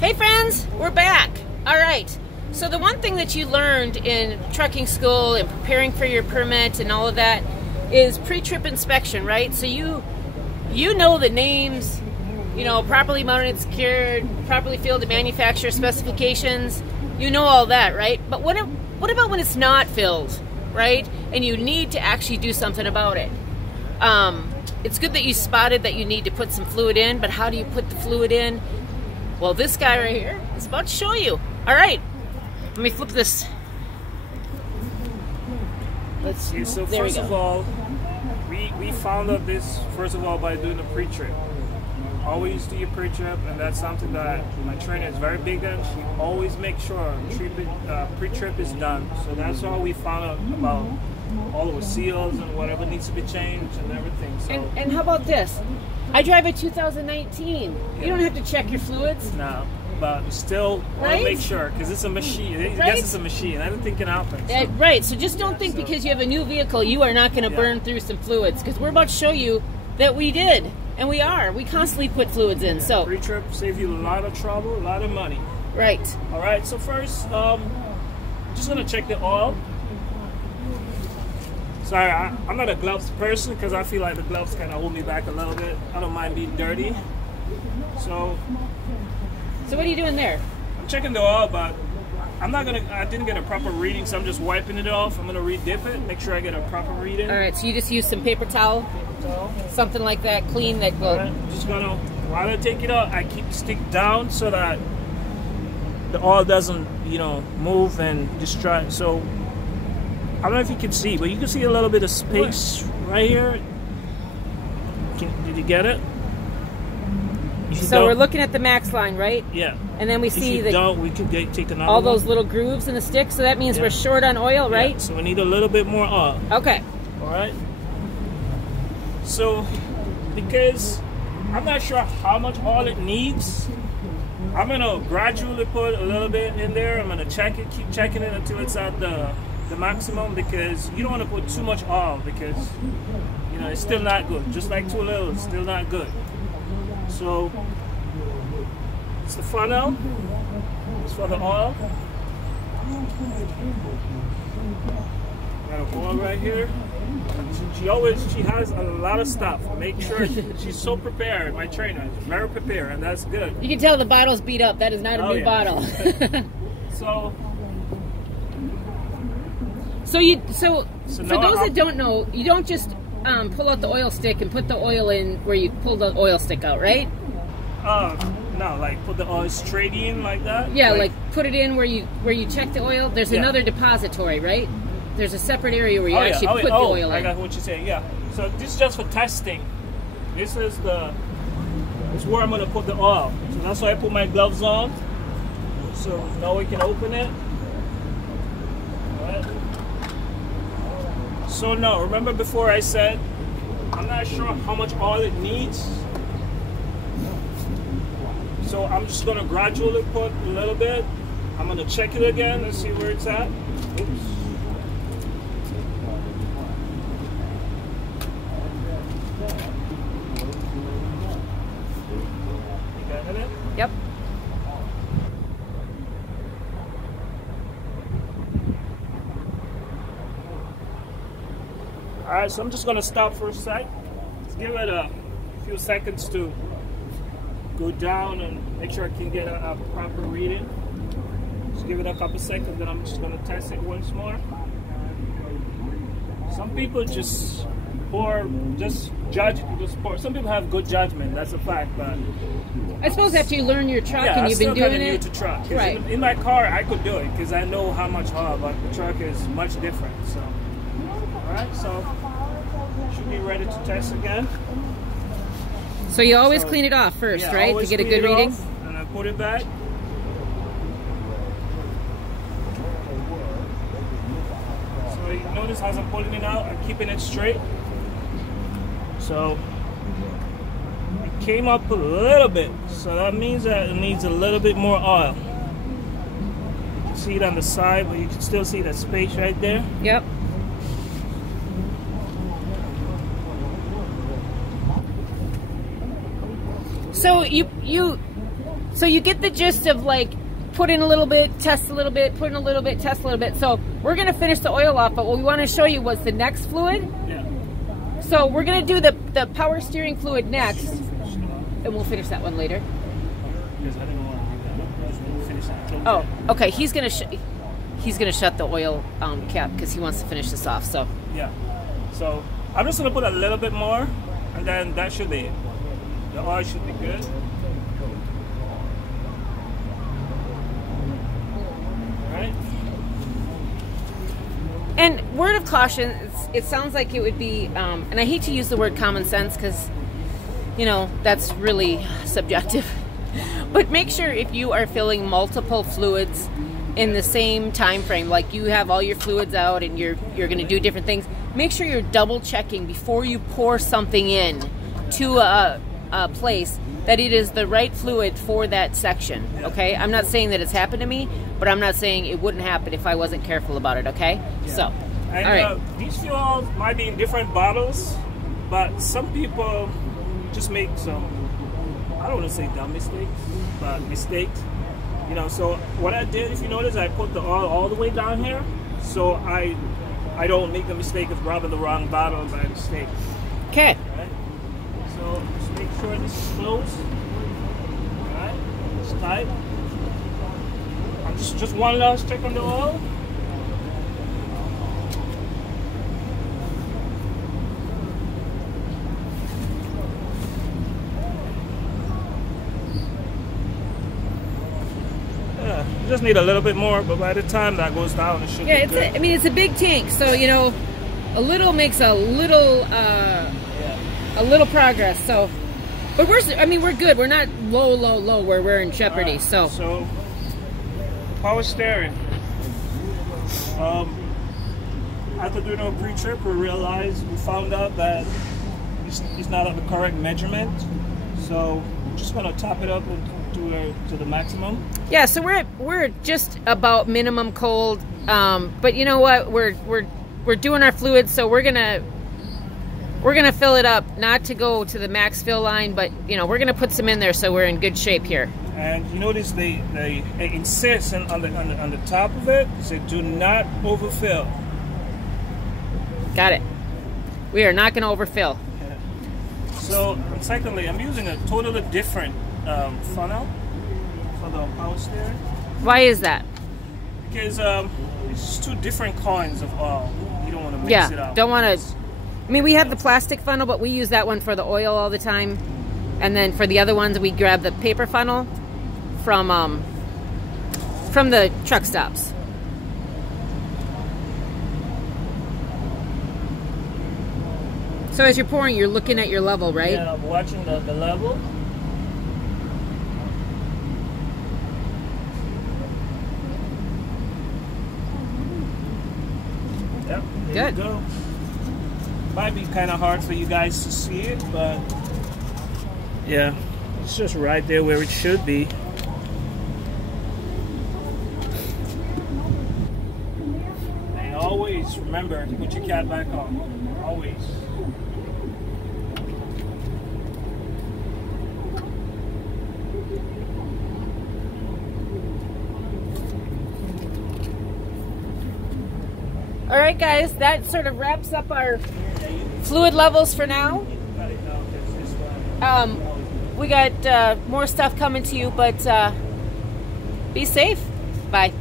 Hey friends, we're back. All right. So the one thing that you learned in trucking school and preparing for your permit and all of that is pre-trip inspection, right? So you know the names, you know, properly mounted and secured, properly filled to manufacturer specifications. You know all that, right? But what about when it's not filled, right? And you need to actually do something about it. It's good that you spotted that you need to put some fluid in, but how do you put the fluid in? Well, this guy right here is about to show you. All right, let me flip this. Let's see. So first of all, we found out this first of all by doing a pre-trip. Always do your pre-trip, and that's something that my trainer is very big on. She always makes sure pre-trip is done. So that's how we found out about all of the seals and whatever needs to be changed and everything. So and how about this? I drive a 2019. Yeah. You don't have to check your fluids. No, but still want to make sure, because it's a machine. I guess it's a machine. Anything can happen. So. Right, so just don't think because you have a new vehicle you are not going to burn through some fluids, because we're about to show you that we did, and we are. We constantly put fluids in. So pre-trip save you a lot of trouble, a lot of money. Right. All right, so first, just going to check the oil. Sorry, I'm not a gloves person because I feel like the gloves kind of hold me back a little bit. I don't mind being dirty. So what are you doing there? I'm checking the oil, but I didn't get a proper reading, so I'm just wiping it off. I'm gonna re-dip it, make sure I get a proper reading. All right, so you just use some paper towel, something like that, clean that will. Right, just gonna, while I take it out, I keep the stick down so that the oil doesn't, move and destroy. So I don't know if you can see, but you can see a little bit of space right here. Did you get it? So we're looking at the max line, right? Yeah. And then we see that we could take another all those little grooves in the stick. So that means we're short on oil, right? Yeah, so we need a little bit more oil. Okay. All right. So because I'm not sure how much oil it needs, I'm gonna gradually put a little bit in there. I'm gonna check it, keep checking it until it's at the maximum, because you don't want to put too much oil because it's still not good. Just like too little, it's still not good. So it's the funnel. It's for the oil. Got an oil right here. She has a lot of stuff. Make sure she's so prepared. My trainer is very prepared, and that's good. You can tell the bottle's beat up. That is not a new bottle. So for those that don't know, you don't just pull out the oil stick and put the oil in where you pull the oil stick out, right? No, like put the oil straight in like that? Yeah, like put it in where you check the oil. There's another depository, right? There's a separate area where you actually put the oil in. I got what you're saying, yeah. So this is just for testing. This is where I'm going to put the oil. So that's why I put my gloves on. So now we can open it. Alright. So now, remember before I said, I'm not sure how much oil it needs. So I'm just gonna gradually put a little bit. I'm gonna check it again and see where it's at. Oops. You got it? Yep. Alright, so I'm just gonna stop for a sec. Let's give it a few seconds to go down and make sure I can get a proper reading. Just give it a couple seconds, then I'm just gonna test it once more. Some people just judge people's pour. Some people have good judgment, that's a fact, but I suppose after you learn your truck and you've been doing it. New to truck. Right. In my car I could do it because I know how much oil, but the truck is much different. So alright, so should be ready to test again. So you always clean it off first, right? To get a good reading? And I put it back. So you notice as I'm pulling it out, I'm keeping it straight. So it came up a little bit. So that means that it needs a little bit more oil. You can see it on the side, but you can still see that space right there. Yep. So So you get the gist of like, put in a little bit, test a little bit, put in a little bit, test a little bit. So we're gonna finish the oil off, but what we wanna show you was the next fluid. Yeah. So we're gonna do the power steering fluid next, and we'll finish that one later. Because I didn't want to do that. I was going to finish that. Oh, okay. He's gonna shut the oil cap because he wants to finish this off. So Yeah. So I'm just gonna put a little bit more, and then that should be it. The oil should be good. Alright. And word of caution, it sounds like it would be, and I hate to use the word common sense because, you know, that's really subjective. But make sure if you are filling multiple fluids in the same time frame, like you have all your fluids out and you're going to do different things, make sure you're double checking before you pour something in to a place that it is the right fluid for that section. Okay, I'm not saying that it's happened to me, but I'm not saying it wouldn't happen if I wasn't careful about it. Okay, so And all right. these fuels might be in different bottles, but some people just make some, I don't want to say dumb mistakes, but mistakes. You know, so what I did, if you notice, I put the oil all the way down here, so I don't make the mistake of grabbing the wrong bottle by mistake. Okay. Right? So just make sure this is closed. Alright, it's tight. And just one last check on the oil. You just need a little bit more, but by the time that goes down, it should be good. I mean, it's a big tank, so you know, a little makes a little progress. So, but we're good. We're not low where we're in jeopardy. Right, so power steering. After doing our pre-trip, we found out that it's not at the correct measurement. So we're just gonna top it up and to the maximum. Yeah, so we're just about minimum cold, but you know what? We're doing our fluids, so we're gonna fill it up, not to go to the max fill line, but you know we're gonna put some in there so we're in good shape here. And you notice they insist on the top of it, say do not overfill. Got it. We are not gonna overfill. Yeah. So secondly, I'm using a totally different funnel for the power steering. Why is that? Because it's two different kinds of oil. You don't want to mix it up. Don't want to. I mean, we have the plastic funnel, but we use that one for the oil all the time. And then for the other ones, we grab the paper funnel from the truck stops. So as you're pouring, you're looking at your level, right? Yeah, I'm watching the level. Yep, there Good. you go. Might be kind of hard for you guys to see it, but yeah, it's just right there where it should be. And always remember to put your cap back on. Always. All right, guys, that sort of wraps up our fluid levels for now. We got more stuff coming to you, but be safe. Bye.